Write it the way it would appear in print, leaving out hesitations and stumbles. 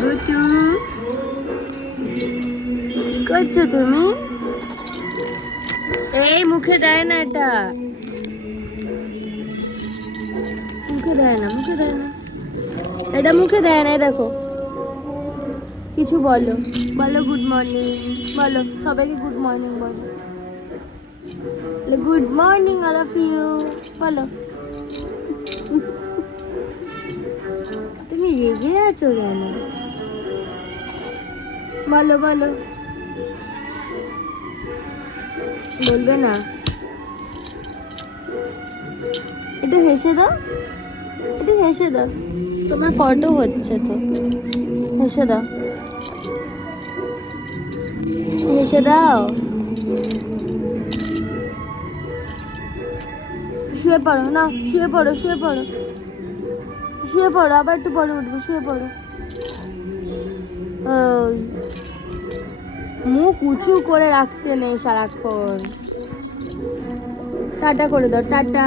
বুটু কি করছো তুমি? এই মুখে দেয় না, এটা মুখে দেয় না, মুখে দেয় না, এটা মুখে দেয় না। দেখো, কিছু বলো, বলো গুড মর্নিং, বলো সবাইকে গুড মর্নিং, বলো good morning all of you, বলো। তুমি রেগে আছো কেন? বলো বলো, বলবে না? একটু হেসে দাও, একটু হেসে দাও, তোমার ফটো হচ্ছে তো, হেসে দাও, হেসে দাও। শুয়ে পড়ো না, শুয়ে পড়ো, শুয়ে পড়ো, শুয়ে পড়ো, আবার একটু পরে উঠবে, শুয়ে পড়ো। ওই মুখ উঁচু করে রাখতে নেই সারাক্ষণ। টাটা করে দাও, টাটা।